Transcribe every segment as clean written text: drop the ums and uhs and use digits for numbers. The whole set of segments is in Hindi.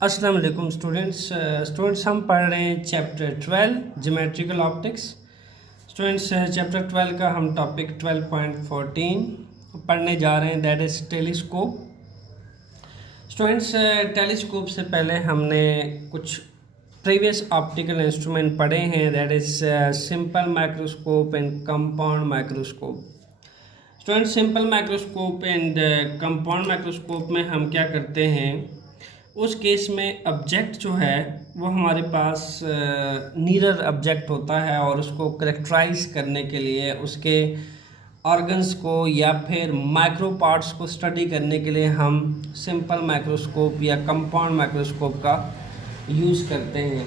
अस्सलाम वालेकुम स्टूडेंट्स हम पढ़ रहे हैं chapter 12 geometrical optics. Students chapter 12 का हम टॉपिक 12.14 पढ़ने जा रहे हैं, that is telescope. Students telescope से पहले हमने कुछ प्रीवियस ऑप्टिकल इंस्ट्रूमेंट पढ़े हैं, that is simple microscope and compound microscope. Students simple microscope and compound microscope में हम क्या करते हैं, उस केस में ऑब्जेक्ट जो है वो हमारे पास नीरर ऑब्जेक्ट होता है और उसको करेक्टराइज करने के लिए उसके ऑर्गन्स को या फिर माइक्रो पार्ट्स को स्टडी करने के लिए हम सिंपल माइक्रोस्कोप या कंपाउंड माइक्रोस्कोप का यूज़ करते हैं।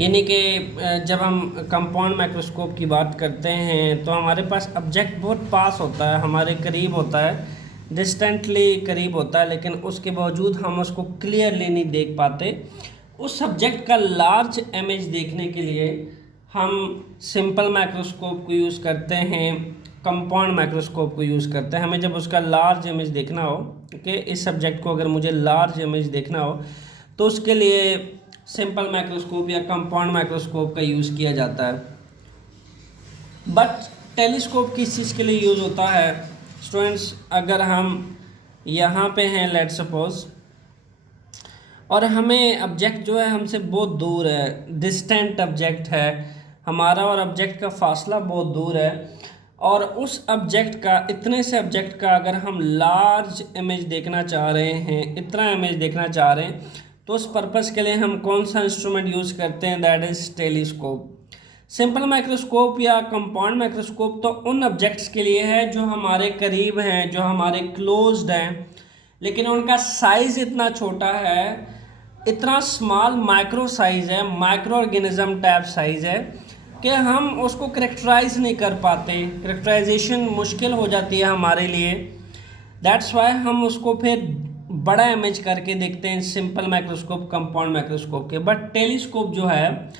यानी कि जब हम कंपाउंड माइक्रोस्कोप की बात करते हैं तो हमारे पास ऑब्जेक्ट बहुत पास होता है, हमारे करीब होता है, डिस्टेंटली करीब होता है, लेकिन उसके बावजूद हम उसको क्लियरली नहीं देख पाते। उस सब्जेक्ट का लार्ज इमेज देखने के लिए हम सिंपल माइक्रोस्कोप को यूज़ करते हैं, कंपाउंड माइक्रोस्कोप को यूज़ करते हैं। हमें जब उसका लार्ज इमेज देखना हो कि इस सब्जेक्ट को अगर मुझे लार्ज इमेज देखना हो तो उसके लिए सिंपल माइक्रोस्कोप या कंपाउंड माइक्रोस्कोप का यूज़ किया जाता है। बट टेलीस्कोप किस चीज़ के लिए यूज़ होता है स्टूडेंट्स? अगर हम यहाँ पे हैं लेट सपोज और हमें ऑब्जेक्ट जो है हमसे बहुत दूर है, डिस्टेंट ऑब्जेक्ट है, हमारा और ऑब्जेक्ट का फासला बहुत दूर है, और उस ऑब्जेक्ट का, इतने से ऑब्जेक्ट का अगर हम लार्ज इमेज देखना चाह रहे हैं, इतना इमेज देखना चाह रहे हैं, तो उस पर्पज़ के लिए हम कौन सा इंस्ट्रूमेंट यूज़ करते हैं, that is telescope. Simple microscope या कंपाउंड माइक्रोस्कोप तो उन ऑब्जेक्ट्स के लिए है जो हमारे करीब हैं, जो हमारे क्लोज्ड हैं, लेकिन उनका साइज़ इतना छोटा है, इतना स्मॉल माइक्रो साइज़ है, माइक्रो ऑर्गेनिज्म टाइप साइज़ है कि हम उसको करेक्टराइज नहीं कर पाते, करेक्टराइजेशन मुश्किल हो जाती है हमारे लिए। दैट्स वाई हम उसको फिर बड़ा इमेज करके देखते हैं सिंपल माइक्रोस्कोप, कंपाउंड माइक्रोस्कोप के। बट टेलीस्कोप जो है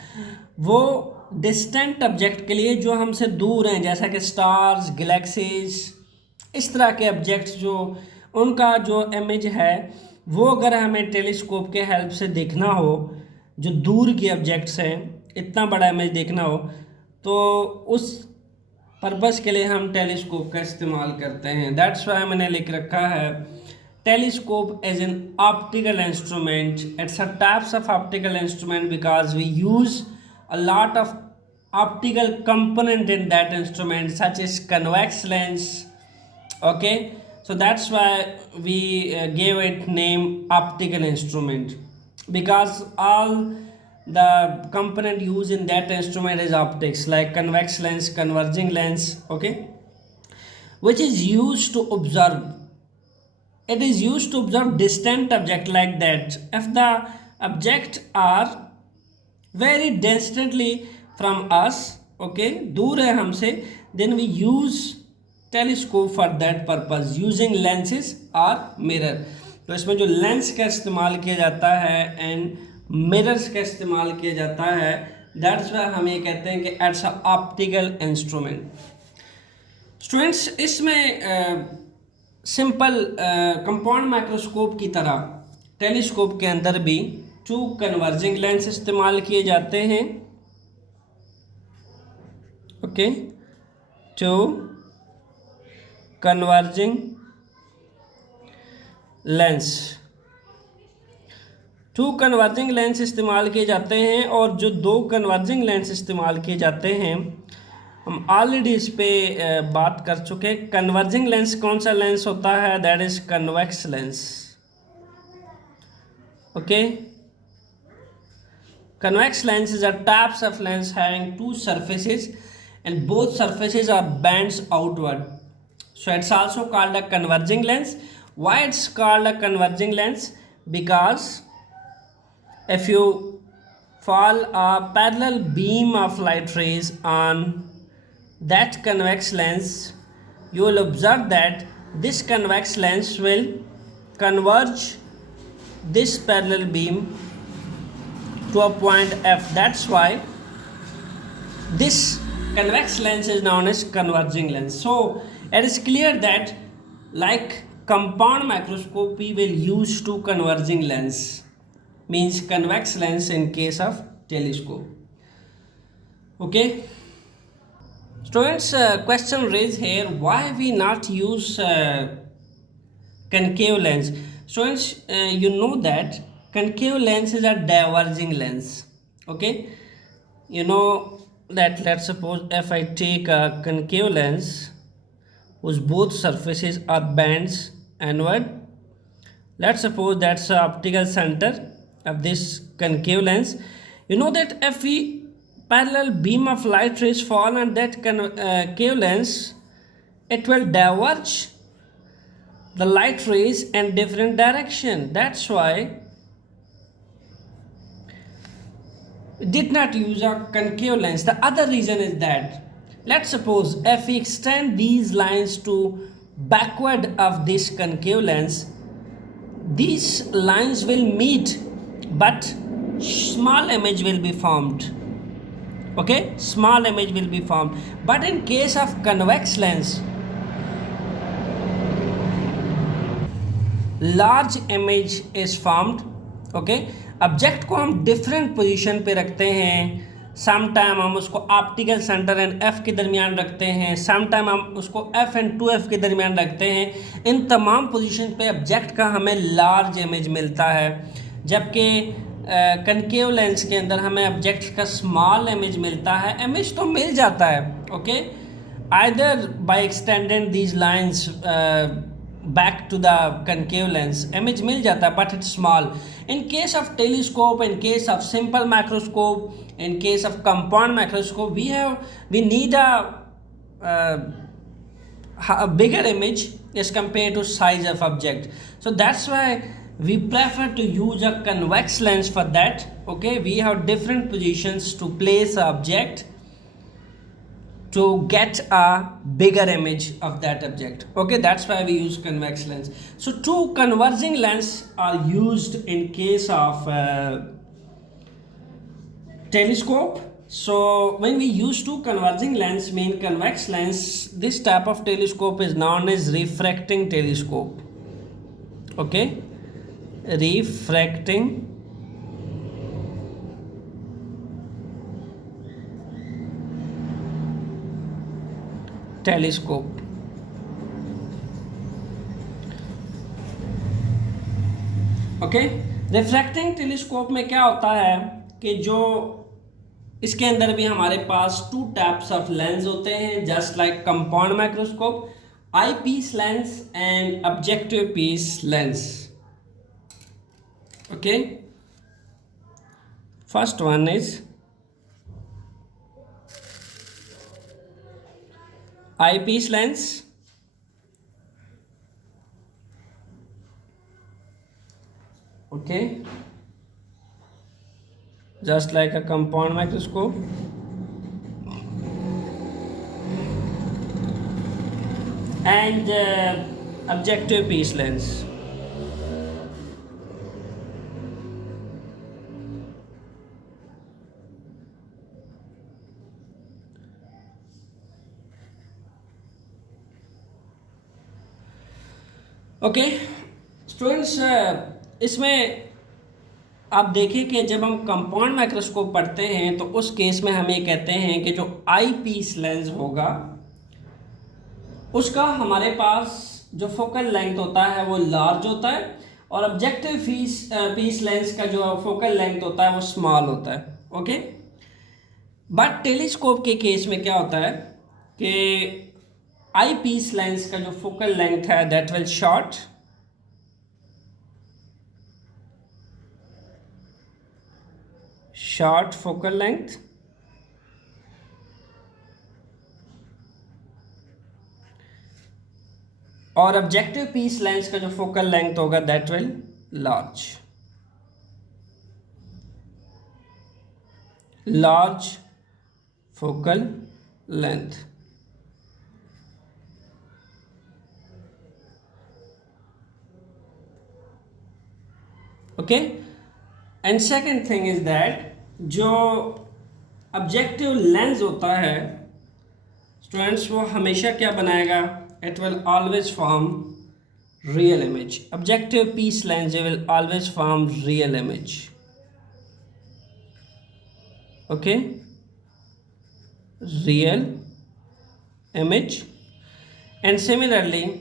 वो डिस्टेंट ऑब्जेक्ट के लिए, जो हमसे दूर हैं, जैसा कि स्टार्स, गैलेक्सीज, इस तरह के ऑब्जेक्ट्स, जो उनका जो इमेज है वो अगर हमें टेलीस्कोप के हेल्प से देखना हो, जो दूर के ऑब्जेक्ट्स हैं, इतना बड़ा इमेज देखना हो, तो उस पर्पज़ के लिए हम टेलीस्कोप का इस्तेमाल करते हैं। दैट्स वाई मैंने लिख रखा है telescope as an optical instrument. It's a types of optical instrument because we use a lot of optical component in that instrument, such as convex lens. Okay, so that's why we gave it name optical instrument, because all the component used in that instrument is optics, like convex lens, converging lens, okay, which is used to observe. It is used to observe distant object like that. If the object are very distantly from us, okay, दूर है हमसे, then we use telescope for that purpose using lenses or mirror. तो इसमें जो लेंस का इस्तेमाल किया जाता है एंड मिरर्स का इस्तेमाल किया जाता है, दैट्स वाई हम ये कहते हैं कि it's a optical instrument. Students इसमें सिंपल कंपाउंड माइक्रोस्कोप की तरह टेलीस्कोप के अंदर भी 2 कन्वर्जिंग लेंस इस्तेमाल किए जाते हैं, okay, 2 converging lens, 2 converging lens इस्तेमाल किए जाते हैं। और जो 2 कन्वर्जिंग लेंस इस्तेमाल किए जाते हैं, हम ऑलरेडी इस पे बात कर चुके हैं। कन्वर्जिंग लेंस कौन सा लेंस होता है, that is convex lens, okay. Convex lens is a types of lens having 2 surfaces and both surfaces are bends outward, so it's also called a converging lens. Why it's called a converging lens? Because if you fall a parallel beam of light rays on that convex lens, you will observe that this convex lens will converge this parallel beam to a point F. That's why this convex lens is known as converging lens. So it is clear that like compound microscope we will use 2 converging lens. means convex lens in case of telescope. Okay, students, question raised here, why we not use concave lens? Students, you know that concave lens is a diverging lens. Okay, you know that, let's suppose if I take a concave lens whose both surfaces are bends inward. Let's suppose that's the optical center of this concave lens. You know that if we parallel beam of light rays fall on that concave lens, it will diverge the light rays in different direction. That's why we did not use a concave lens. The other reason is that, let's suppose if we extend these lines to backward of this concave lens, these lines will meet but small image will be formed. Okay, small image will be formed. But in case of convex lens, large image is formed. Okay, object को हम डिफरेंट पोजीशन पे रखते हैं. सम टाइम हम उसको ऑप्टिकल सेंटर एंड एफ के दरमियान रखते हैं, सम टाइम हम उसको एफ एंड 2f के दरमियान रखते हैं. इन तमाम पोजीशन पे ऑब्जेक्ट का हमें लार्ज इमेज मिलता है, जबकि कनकेव लेंस के अंदर हमें ऑब्जेक्ट का स्मॉल इमेज मिलता है. इमेज तो मिल जाता है, okay, either by extending these lines back to the concave lens, image मिल जाता है, but it's small. In case of telescope, in case of simple microscope, in case of compound microscope, we need a bigger image as compared to size of object. So that's why we prefer to use a convex lens for that. Okay, we have different positions to place a object to get a bigger image of that object. Okay, that's why we use convex lens. So two converging lens are used in case of telescope. So when we use two converging lens, mean convex lens, this type of telescope is known as refracting telescope. Okay, refracting telescope. Okay, refracting telescope में क्या होता है कि जो इसके अंदर भी हमारे पास टू टाइप्स ऑफ लेंस होते हैं, just like compound microscope, I piece lens and objective piece lens. Okay, first one is eyepiece lens. Okay, just like a compound microscope. And objective piece lens. Okay students, इसमें आप देखिए कि जब हम कंपाउंड माइक्रोस्कोप पढ़ते हैं तो उस केस में हम ये कहते हैं कि जो आई पीस लेंस होगा उसका हमारे पास जो फोकल लेंथ होता है वो लार्ज होता है, और ऑब्जेक्टिव पीस लेंस का जो फोकल लेंथ होता है वो स्मॉल होता है. ओके, बट टेलीस्कोप के केस में क्या होता है कि आई पीस लेंस का जो फोकल लेंथ है that will short focal length, और ऑब्जेक्टिव पीस लेंस का जो फोकल लेंथ होगा that will large focal length. Okay, and second thing is that जो ऑब्जेक्टिव लेंस होता है स्टूडेंट्स वो हमेशा क्या बनाएगा, it will always form real image. Objective piece lens will always form real image. okay, real image. And similarly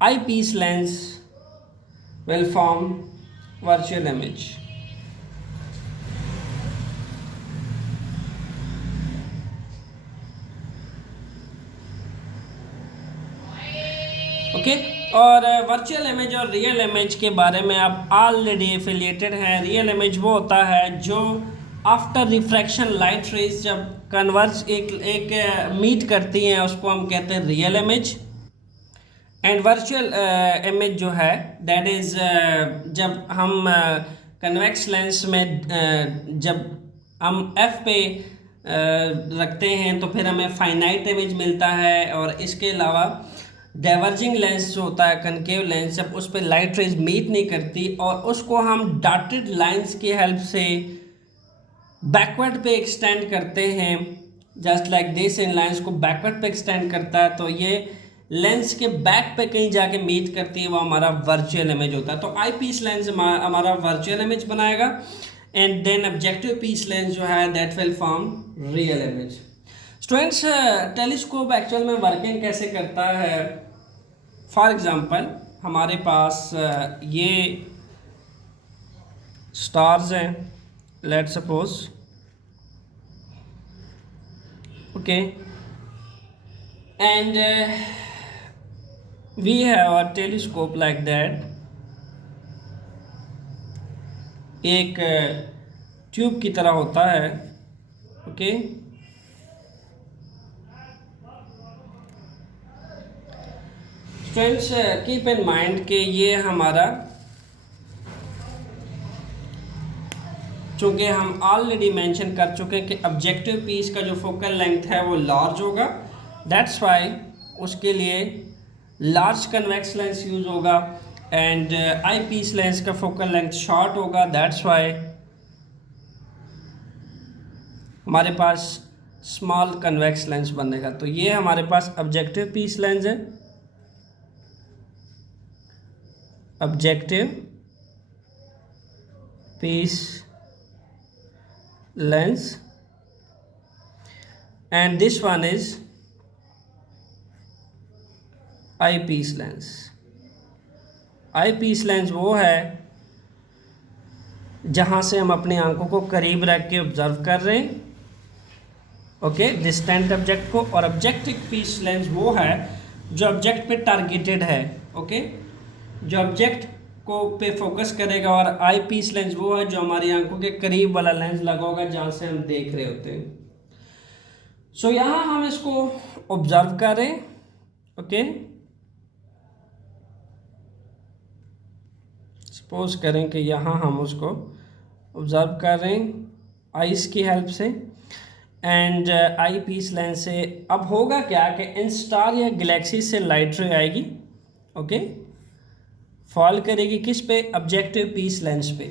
eyepiece lens will form virtual image. Okay, और वर्चुअल इमेज और रियल इमेज के बारे में आप ऑलरेडी एफिलिएटेड हैं। रियल इमेज वो होता है जो आफ्टर रिफ्रैक्शन लाइट रेज जब कन्वर्ज एक मीट करती हैं, उसको हम कहते हैं real image. And virtual image जो है दैट इज़ जब हम कन्वेक्स लेंस में जब हम एफ पे रखते हैं तो फिर हमें फाइनाइट इमेज मिलता है। और इसके अलावा डाइवर्जिंग लेंस जो होता है, कनकेव लेंस, जब उस पर लाइट रेज मीट नहीं करती और उसको हम डॉटेड लाइंस की हेल्प से बैकवर्ड पे एक्सटेंड करते हैं, just like this, in lines को बैकवर्ड पे एक्सटेंड करता है तो ये लेंस के बैक पे कहीं जाके मीट करती है, वो हमारा वर्चुअल इमेज होता है। तो आई पीस लेंस हमारा वर्चुअल इमेज बनाएगा and then objective piece lens जो है that will form real image. Students, telescope actual में वर्किंग कैसे करता है? फॉर एग्जांपल हमारे पास ये स्टार्स हैं, let suppose, okay, and we have a telescope like that. एक ट्यूब की तरह होता है, okay, friends keep in mind कि ये हमारा, चूँकि हम ऑलरेडी मेंशन कर चुके हैं कि ऑब्जेक्टिव पीस का जो फोकल लेंथ है वो लार्ज होगा, दैट्स वाई उसके लिए लार्ज कन्वेक्स लेंस यूज़ होगा। एंड आई पीस लेंस का फोकल लेंथ शॉर्ट होगा, दैट्स वाई हमारे पास स्मॉल कन्वेक्स लेंस बनेगा। तो ये हमारे पास ऑब्जेक्टिव पीस लेंस है, objective piece lens, and this one is eyepiece lens. eyepiece lens वो है जहाँ से हम अपनी आंखों को करीब रख के ऑब्जर्व कर रहे हैं, ओके, डिस्टेंट ऑब्जेक्ट को। और ऑब्जेक्टिव पीस लेंस वो है जो ऑब्जेक्ट पे टारगेटेड है, ओके, जो ऑब्जेक्ट को पे फोकस करेगा। और आई पीस लेंस वो है जो हमारी आंखों के करीब वाला लेंस लगा होगा जहाँ से हम देख रहे होते हैं। सो यहाँ हम इसको ऑब्जर्व करें, ओके, सपोज करें कि यहाँ हम उसको ऑब्जर्व कर रहे हैं आइस की हेल्प से एंड आई पीस लेंस से। अब होगा क्या कि इन स्टार या गैलेक्सी से लाइट रे आएगी, ओके, फॉल करेगी किस पे? ऑब्जेक्टिव पीस लेंस पे।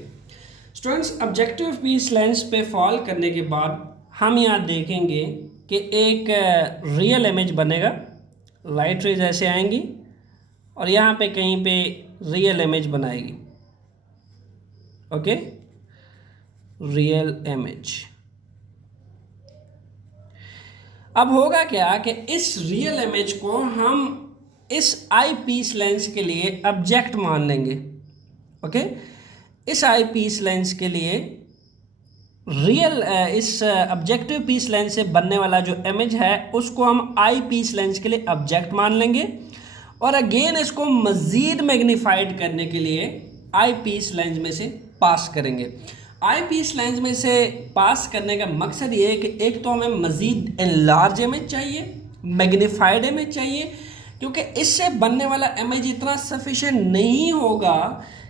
स्टूडेंट्स, ऑब्जेक्टिव पीस लेंस पे फॉल करने के बाद हम यहाँ देखेंगे कि एक रियल इमेज बनेगा, लाइट रेज ऐसे आएंगी और यहाँ पे कहीं पे रियल इमेज बनाएगी, ओके, रियल इमेज। अब होगा क्या कि इस रियल इमेज को हम इस आई पीस लेंस के लिए ऑब्जेक्ट मान लेंगे, ओके, इस आई पीस लेंस के लिए रियल इस ऑब्जेक्टिव पीस लेंस से बनने वाला जो इमेज है उसको हम आई पीस लेंस के लिए ऑब्जेक्ट मान लेंगे और अगेन इसको मज़ीद मैग्नीफाइड करने के लिए आई पीस लेंस में से पास करेंगे। आई पीस लेंस में से पास करने का मकसद ये है कि एक तो हमें मज़ीद एनलार्ज इमेज चाहिए, मैग्नीफाइड इमेज चाहिए, क्योंकि इससे बनने वाला इमेज इतना सफिशिएंट नहीं होगा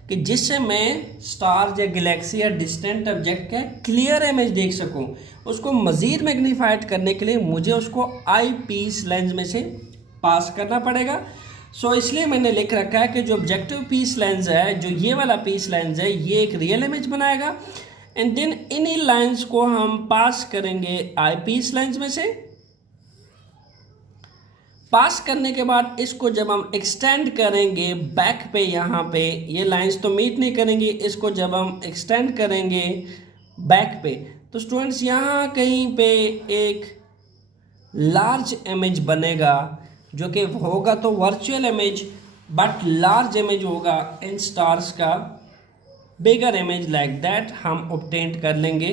कि जिससे मैं स्टार या गैलेक्सी या डिस्टेंट ऑब्जेक्ट का क्लियर इमेज देख सकूं। उसको मज़ीद मैग्नीफाइड करने के लिए मुझे उसको आई पीस लेंस में से पास करना पड़ेगा। सो इसलिए मैंने लिख रखा है कि जो ऑब्जेक्टिव पीस लेंस है, जो ये वाला पीस लेंस है, ये एक रियल इमेज बनाएगा एंड देन इन्हीं लाइंस को हम पास करेंगे आई पीस लेंस में से। पास करने के बाद इसको जब हम एक्सटेंड करेंगे बैक पे, यहाँ पे ये लाइंस तो मीट नहीं करेंगी, इसको जब हम एक्सटेंड करेंगे बैक पे। तो स्टूडेंट्स यहाँ कहीं पे एक लार्ज इमेज बनेगा जो कि होगा तो virtual image, but large image होगा इन स्टार्स का, बिगर इमेज लाइक दैट हम ऑब्टेन कर लेंगे।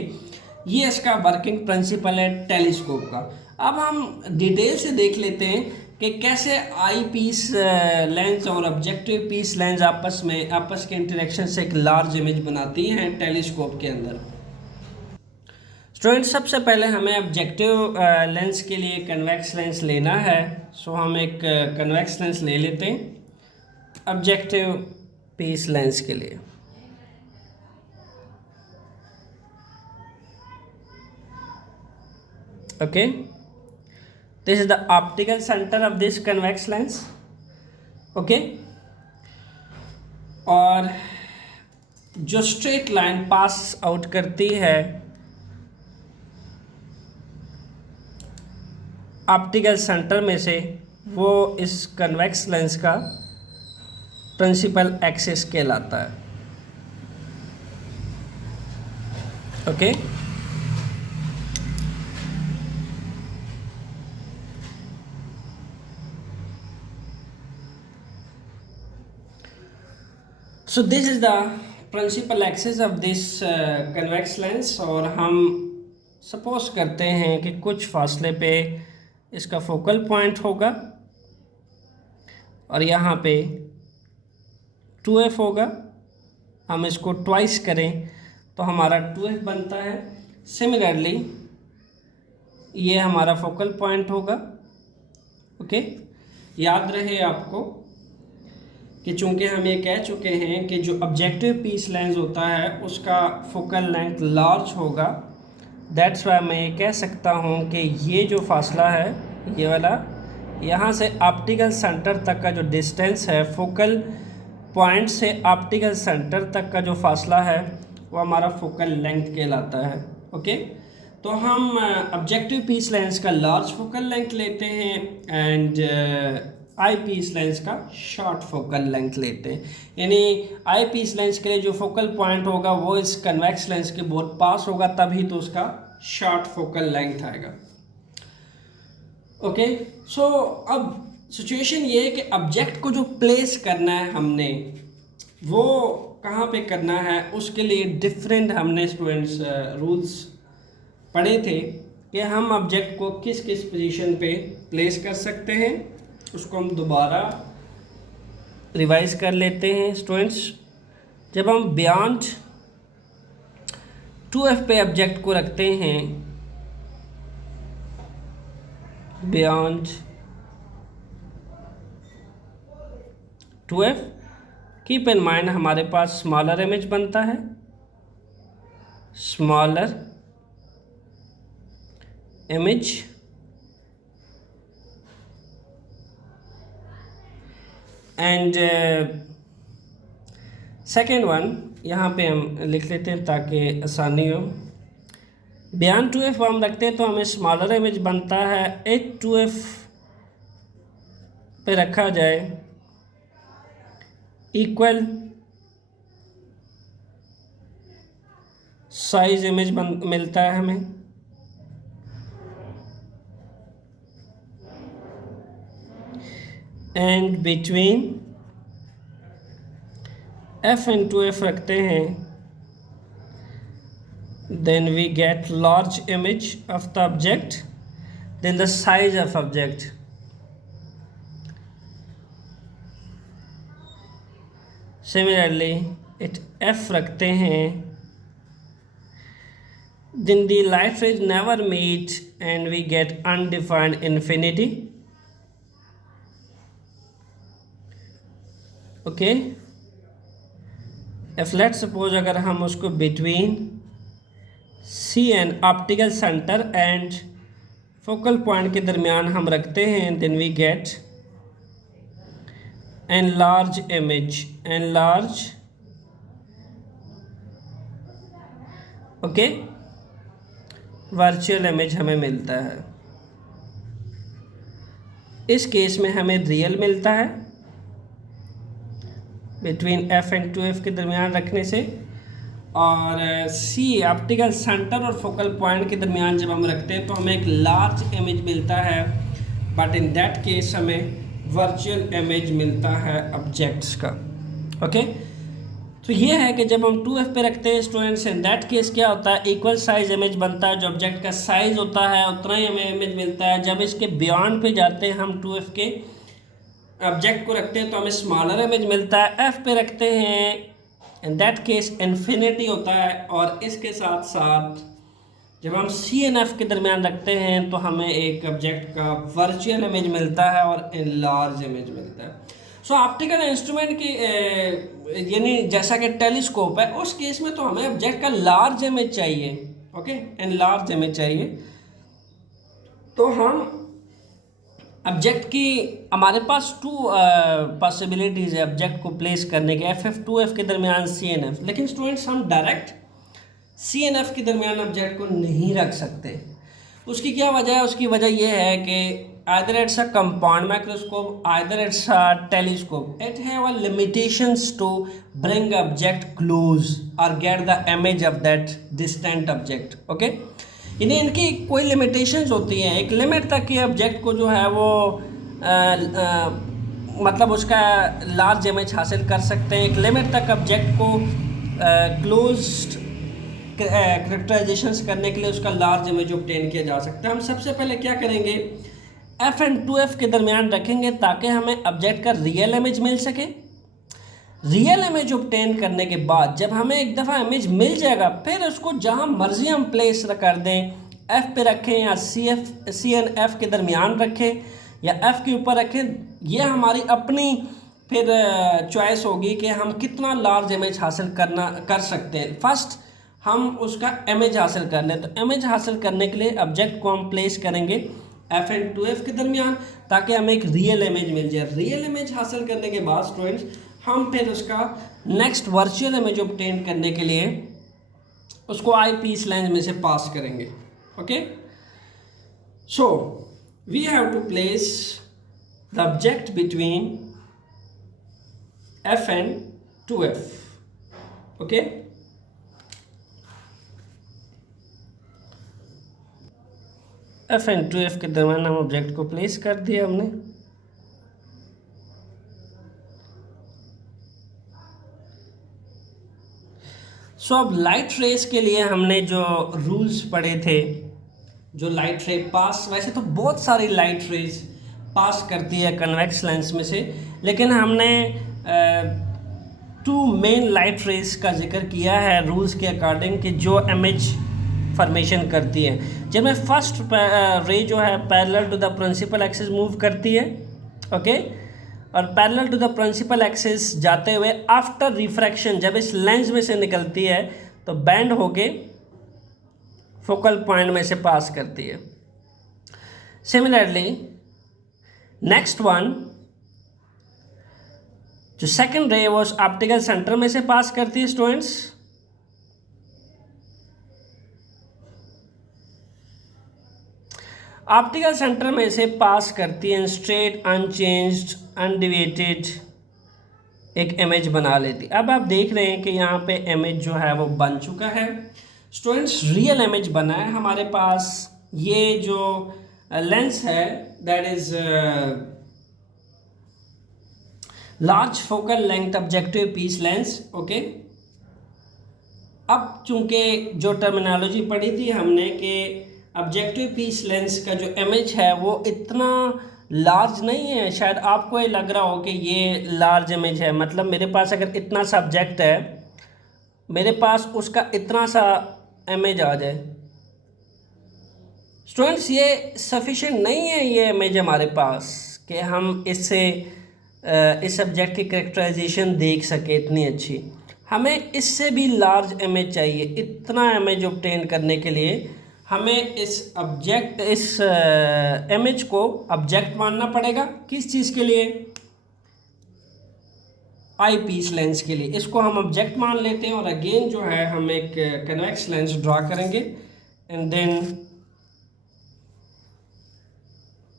ये इसका वर्किंग प्रिंसिपल है टेलीस्कोप का। अब हम डिटेल से देख लेते हैं कि कैसे आई पीस लेंस और ऑब्जेक्टिव पीस लेंस आपस के इंटरेक्शन से एक लार्ज इमेज बनाती हैं टेलीस्कोप के अंदर। स्टूडेंट्स सबसे पहले हमें ऑब्जेक्टिव लेंस के लिए कन्वेक्स लेंस लेना है। सो हम एक कन्वेक्स लेंस ले लेते हैं ऑब्जेक्टिव पीस लेंस के लिए। Okay, this is the optical center of this convex lens. Okay, और जो स्ट्रेट लाइन पास आउट करती है ऑप्टिकल सेंटर में से, वो इस कन्वेक्स लेंस का प्रिंसिपल एक्सिस कहलाता है। Okay, so this is the principal axis of this convex lens. और हम सपोज करते हैं कि कुछ फासले पे इसका फोकल पॉइंट होगा और यहाँ पे 2f होगा। हम इसको ट्वाइस करें तो हमारा 2f बनता है। सिमिलरली ये हमारा फोकल पॉइंट होगा। ओके, याद रहे आपको कि चूंकि हम ये कह चुके हैं कि जो ऑब्जेक्टिव पीस लेंस होता है उसका फोकल लेंथ लार्ज होगा, दैट्स वाई मैं ये कह सकता हूँ कि ये जो फासला है ये वाला, यहाँ से ऑप्टिकल सेंटर तक का जो डिस्टेंस है, फोकल पॉइंट से ऑप्टिकल सेंटर तक का जो फासला है वो हमारा फोकल लेंथ कहलाता है। ओके, तो हम ऑब्जेक्टिव पीस लेंस का लार्ज फोकल लेंथ लेते हैं एंड आई पीस लेंस का शॉर्ट फोकल लेंथ लेते हैं। यानी आई पीस लेंस के लिए जो फोकल पॉइंट होगा वो इस कन्वेक्स लेंस के बहुत पास होगा, तभी तो उसका शॉर्ट फोकल लेंथ आएगा। ओके, सो अब सिचुएशन ये है कि ऑब्जेक्ट को जो प्लेस करना है हमने, वो कहाँ पे करना है, उसके लिए डिफरेंट हमने स्टूडेंट्स रूल्स पढ़े थे कि हम ऑब्जेक्ट को किस किस पोजीशन पे प्लेस कर सकते हैं। उसको हम दोबारा रिवाइज कर लेते हैं स्टूडेंट्स। जब हम बियॉन्ड 2f पे ऑब्जेक्ट को रखते हैं, beyond 2f, keep in mind हमारे पास स्मॉलर इमेज बनता है, smaller image and second one यहाँ पे हम लिख लेते हैं ताकि आसानी हो। बियॉन्ड 2f हम रखते हैं तो हमें स्मॉलर इमेज बनता है। 2f पे रखा जाए इक्वल साइज इमेज मिलता है हमें। And between f and 2f रखते हैं, then we get large image of the object, then the size of object. Similarly it f रखते हैं, then the light rays never meet and we get undefined infinity. Okay, if let's suppose अगर हम उसको between C and optical centre and focal point के दरमियान हम रखते हैं, then we get enlarge image, enlarge, okay, virtual image हमें मिलता है। इस केस में हमें रियल मिलता है बिटवीन f एंड 2f के दरमियान रखने से, और सी ऑप्टिकल सेंटर और फोकल पॉइंट के दरमियान जब हम रखते हैं तो हमें एक लार्ज इमेज मिलता है, बट इन दैट केस हमें वर्चुअल इमेज मिलता है ऑब्जेक्ट्स का। ओके, तो ये है कि जब हम 2f पे रखते हैं स्टूडेंट्स, इन दैट केस क्या होता है, इक्वल साइज इमेज बनता है, जो ऑब्जेक्ट का साइज होता है उतना ही हमें इमेज मिलता है। जब इसके बियॉन्ड पे जाते हैं हम 2f के ऑब्जेक्ट को रखते हैं तो हमें स्मॉलर इमेज मिलता है। f पे रखते हैं इन दैट केस इन्फिनिटी होता है, और इसके साथ साथ जब हम सी एन एफ के दरमियान रखते हैं तो हमें एक ऑब्जेक्ट का वर्चुअल इमेज मिलता है और लार्ज इमेज मिलता है। सो ऑप्टिकल इंस्ट्रूमेंट की यानी जैसा कि टेलीस्कोप है, उस केस में तो हमें ऑब्जेक्ट का लार्ज इमेज चाहिए। ओके, एंड लार्ज इमेज चाहिए, तो हम ऑब्जेक्ट की हमारे पास टू पॉसिबिलिटीज़ है ऑब्जेक्ट को प्लेस करने के, FF 2F के दरमियान CNF। लेकिन स्टूडेंट्स हम डायरेक्ट CNF के दरमियान ऑब्जेक्ट को नहीं रख सकते। उसकी क्या वजह है? उसकी वजह यह है कि either it's a compound microscope, either it's a telescope, it have a limitations to bring object close or get the image of that distant object. Okay, यानी इनकी कोई लिमिटेशंस होती हैं, एक लिमिट तक के ऑब्जेक्ट को जो है वो मतलब उसका लार्ज इमेज हासिल कर सकते हैं, एक लिमिट तक ऑब्जेक्ट को क्लोज्ड कैरेक्टराइजेशंस करने के लिए उसका लार्ज इमेज ऑब्टेन किया जा सकता है। हम सबसे पहले क्या करेंगे, f एंड 2f के दरमियान रखेंगे ताकि हमें ऑब्जेक्ट का रियल इमेज मिल सके। रियल इमेज ऑब्टेन करने के बाद जब हमें एक दफ़ा इमेज मिल जाएगा, फिर उसको जहां मर्जी हम प्लेस कर दें, f पे रखें या सी एन एफ के दरमियान रखें या f के ऊपर रखें, यह हमारी अपनी फिर चॉइस होगी कि हम कितना लार्ज इमेज हासिल कर सकते हैं। फर्स्ट हम उसका इमेज हासिल कर लें, तो इमेज हासिल करने के लिए ऑब्जेक्ट को हम प्लेस करेंगे f एंड 2f के दरमियान ताकि हमें एक रियल इमेज मिल जाए। रियल इमेज हासिल करने के बाद स्टूडेंट्स हम फिर उसका नेक्स्ट वर्चुअल इमेज ऑब्टेन करने के लिए उसको आई पीस लेंस में से पास करेंगे। Okay, so we have to place the object between f and 2f। Okay, f and 2f के दरमियान हम ऑब्जेक्ट को प्लेस कर दिया हमने। सो अब लाइट रेस के लिए हमने जो रूल्स पढ़े थे, जो लाइट रे पास, वैसे तो बहुत सारी लाइट रेस पास करती है कन्वेक्स लेंस में से, लेकिन हमने टू मेन लाइट रेस का जिक्र किया है रूल्स के अकॉर्डिंग कि जो इमेज फॉर्मेशन करती है। जिनमें फर्स्ट रे जो है parallel to the principal axis move करती है। ओके, और parallel to the principal axis जाते हुए आफ्टर रिफ्रैक्शन जब इस लेंस में से निकलती है तो बैंड होके फोकल पॉइंट में से पास करती है। सिमिलरली नेक्स्ट वन जो सेकंड रे वो ऑप्टिकल सेंटर में से पास करती है स्टूडेंट्स। ऑप्टिकल सेंटर में से पास करती है स्ट्रेट अनचेंज्ड अनडिविएटेड एक इमेज बना लेती। अब आप देख रहे हैं कि यहाँ पे इमेज जो है वो बन चुका है स्टूडेंट्स, रियल इमेज बना है हमारे पास। ये जो लेंस है that is large focal length objective piece lens. Okay, अब चूंकि जो टर्मिनोलॉजी पढ़ी थी हमने कि ऑब्जेक्टिव पीस लेंस का जो इमेज है वो इतना लार्ज नहीं है, शायद आपको ये लग रहा हो कि ये लार्ज इमेज है, मतलब मेरे पास अगर इतना सा ऑब्जेक्ट है, मेरे पास उसका इतना सा इमेज आ जाए। स्टूडेंट्स ये सफिशिएंट नहीं है ये इमेज हमारे पास कि हम इससे इस ऑब्जेक्ट की कैरेक्टराइजेशन देख सके इतनी अच्छी। हमें इससे भी लार्ज इमेज चाहिए। इतना इमेज ऑब्टेन करने के लिए हमें इस इमेज को ऑब्जेक्ट मानना पड़ेगा। किस चीज़ के लिए? आई पीस लेंस के लिए। इसको हम ऑब्जेक्ट मान लेते हैं और अगेन जो है हम एक कन्वेक्स लेंस ड्रा करेंगे एंड देन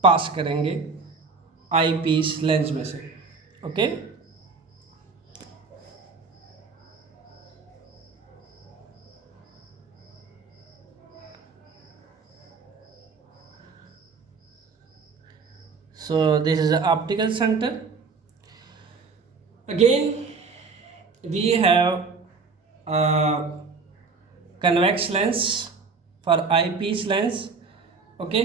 पास करेंगे आई पीस लेंस में से। Okay, So this is the optical center. Again we have a convex lens for eyepiece lens. Okay,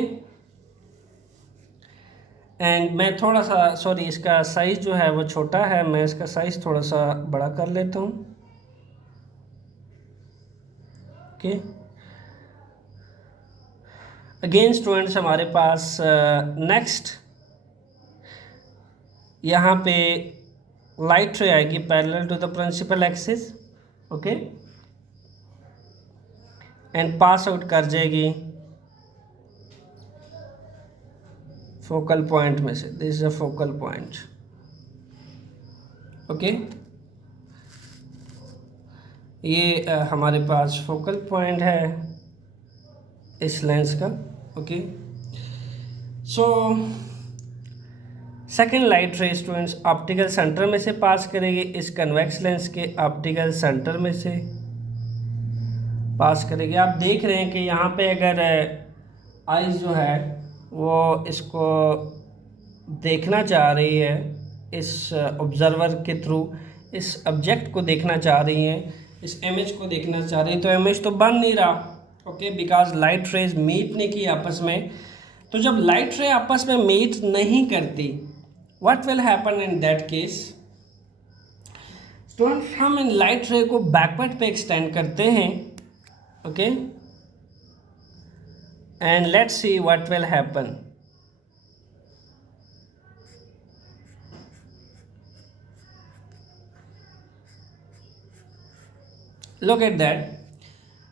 and मैं थोड़ा सा सॉरी इसका साइज़ जो है वो छोटा है, मैं इसका साइज़ थोड़ा सा बड़ा कर लेता हूँ. ओके, अगेन स्टूडेंट्स हमारे पास नेक्स्ट यहाँ पे लाइट रे आएगी parallel to the principal axis. Okay, and pass out कर जाएगी फोकल पॉइंट में से. This is a focal point. Okay, ये हमारे पास फोकल पॉइंट है इस लेंस का. Okay, so second light ray students optical centre में से पास करेगी, इस कन्वेक्स लेंस के ऑप्टिकल सेंटर में से पास करेगी. आप देख रहे हैं कि यहाँ पे अगर आइज़ जो है वो इसको देखना चाह रही है, इस ऑब्जर्वर के थ्रू इस ऑब्जेक्ट को देखना चाह रही है, इस इमेज को देखना चाह रही है, तो इमेज तो बन नहीं रहा. Okay, because light rays meet नहीं की आपस में. तो जब लाइट रे आपस में मीट नहीं करती, what will happen in that case students, हम इन लाइट रे को बैकवर्ड पे एक्सटेंड करते हैं. Okay, and let's see what will happen. Look at that.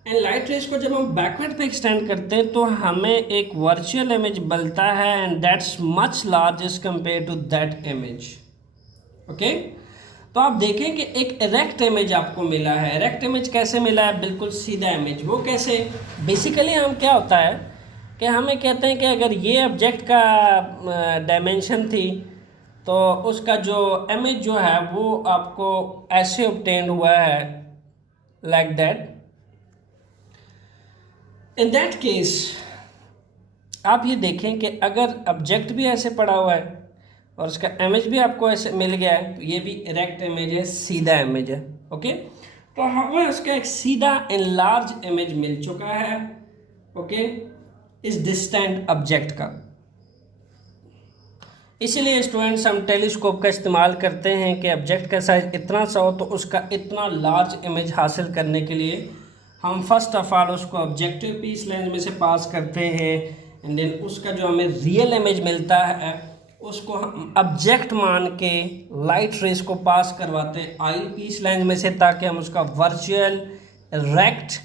And light rays को जब हम बैकवर्ड पे एक्सटेंड करते हैं तो हमें एक वर्चुअल इमेज मिलता है, and that's much large as compare to that image. Okay, तो आप देखें कि एक इरेक्ट इमेज आपको मिला है. इरेक्ट इमेज कैसे मिला है? बिल्कुल सीधा इमेज. वो कैसे? बेसिकली हम क्या होता है कि हमें कहते हैं कि अगर ये ऑब्जेक्ट का डायमेंशन थी तो उसका जो इमेज जो है वो आपको ऐसे ऑब्टेन हुआ है, like that. In that case आप ये देखें कि अगर ऑब्जेक्ट भी ऐसे पड़ा हुआ है और उसका इमेज भी आपको ऐसे मिल गया है, तो ये भी इरेक्ट इमेज है, सीधा इमेज है. ओके, तो हमें उसका एक सीधा एंड लार्ज इमेज मिल चुका है. ओके, इस डिस्टेंट ऑब्जेक्ट का. इसीलिए स्टूडेंट्स हम टेलीस्कोप का इस्तेमाल करते हैं कि ऑब्जेक्ट का साइज इतना सा हो तो उसका इतना लार्ज इमेज हासिल करने के लिए हम फर्स्ट ऑफ ऑल उसको ऑब्जेक्टिव पीस लेंस में से पास करते हैं, एंड देन उसका जो हमें रियल इमेज मिलता है उसको हम ऑब्जेक्ट मान के लाइट रेस को पास करवाते हैं आई पीस लेंस में से, ताकि हम उसका virtual erect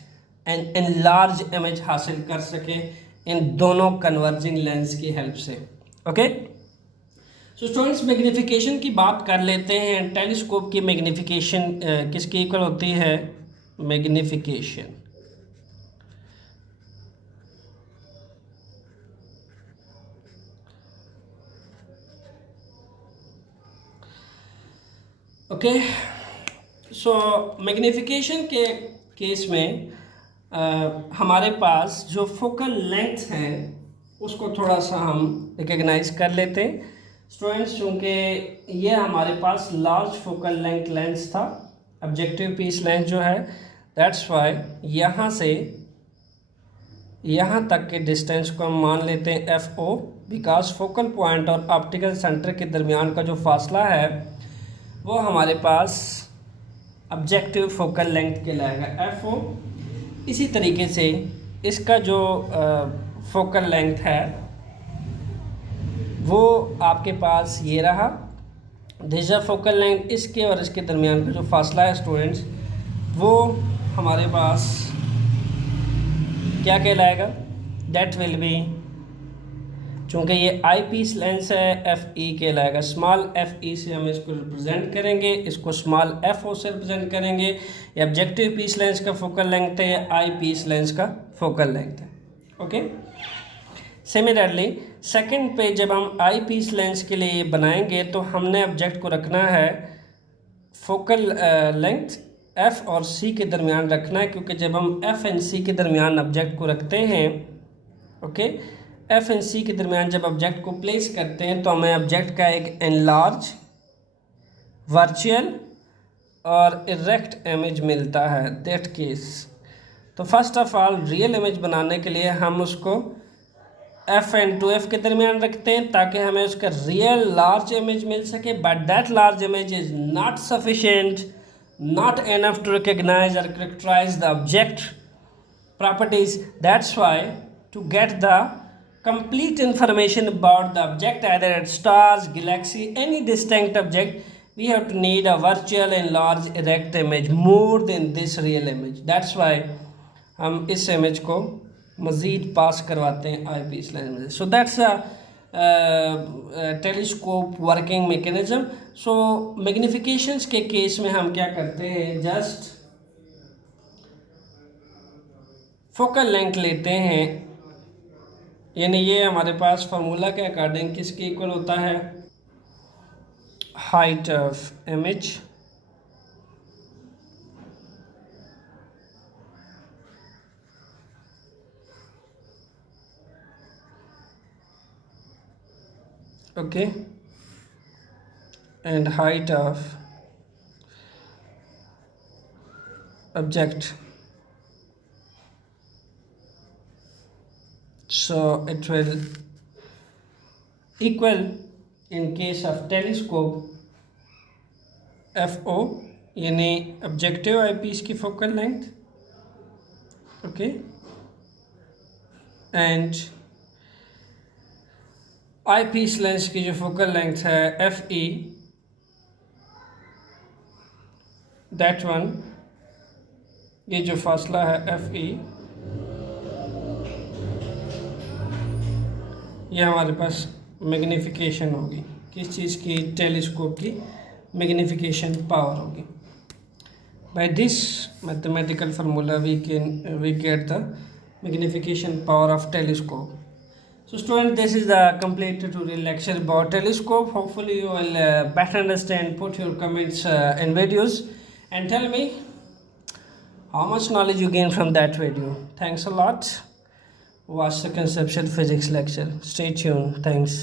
and large image हासिल कर सकें इन दोनों कन्वर्जिंग लेंस की हेल्प से. ओके, सो स्टूडेंट्स मैग्नीफिकेशन की बात कर लेते हैं. टेलीस्कोप की मैग्नीफिकेशन किसकी इक्वल होती है? मैग्नीफिकेशन. ओके, सो मैग्नीफिकेशन के केस में हमारे पास जो फोकल लेंथ है उसको थोड़ा सा हम रिकग्नाइज कर लेते हैं स्टूडेंट्स. चूँकि ये हमारे पास लार्ज फोकल लेंथ लेंस था, ऑब्जेक्टिव पीस लेंस जो है, दैट्स वाई यहाँ से यहाँ तक के डिस्टेंस को हम मान लेते हैं f o, because focal point और ऑप्टिकल सेंटर के दरमियान का जो फासला है वो हमारे पास ऑब्जेक्टिव फोकल लेंथ कहलाएगा, एफ ओ. इसी तरीके से इसका जो फोकल लेंथ है वो आपके पास ये रहा. This is focal length. इसके और इसके दरमियान का जो फासला है स्टूडेंट्स वो हमारे पास क्या कहलाएगा? दैट विल बी, चूँकि ये आई पीस लेंस है, एफ ई कहलाएगा. स्मॉल एफ ई से हम इसको रिप्रेजेंट करेंगे, इसको स्मॉल एफ ओ से रिप्रेजेंट करेंगे. ये ऑब्जेक्टिव पीस लेंस का फोकल लेंथ है, ये आई पीस लेंस का फोकल लेंथ है. ओके, सिमिलरली सेकंड पे जब हम आई पीस लेंस के लिए बनाएंगे तो हमने ऑब्जेक्ट को रखना है फोकल लेंथ एफ और सी के दरमियान रखना है, क्योंकि जब हम एफ एंड सी के दरमियान ऑब्जेक्ट को रखते हैं, ओके, एफ एंड सी के दरमियान जब ऑब्जेक्ट को प्लेस करते हैं तो हमें ऑब्जेक्ट का एक एनलार्ज, वर्चुअल और इरेक्ट इमेज मिलता है। दैट केस तो first of all real image बनाने के लिए हम उसको एफ एंड टू एफ के दरमियान रखते हैं ताकि हमें उसका रियल लार्ज इमेज मिल सके, but that large image is not sufficient, not enough to recognize or characterize the object properties. That's why to get the complete information about the object, either at stars, galaxy, any distinct object, we have to need a virtual and large erect image more than this real image. That's why हम इस image को मज़ीद पास करवाते हैं आई पीस लेंस में। So that's telescope working mechanism. So magnifications के केस में हम क्या करते हैं, जस्ट फोकल लेंथ लेते हैं, यानी ये हमारे पास फार्मूला के अकॉर्डिंग किसके इक्वल होता है, height of image okay and height of object. So it will equal in case of telescope FO यानी ऑब्जेक्टिव आईपीस की focal length, okay, and I piece lens की जो फोकल लेंथ है एफ ई, दैट वन, ये जो फासला है एफ ई, ये हमारे पास मैग्नीफिकेशन होगी, किस चीज़ की, टेलीस्कोप की मैग्नीफिकेशन पावर होगी। By this mathematical formula we get the magnification power of telescope. So student, this is the complete tutorial lecture about telescope. Hopefully you will better understand, put your comments in videos and tell me how much knowledge you gain from that video. Thanks a lot. Watch the conceptual physics lecture. Stay tuned. Thanks.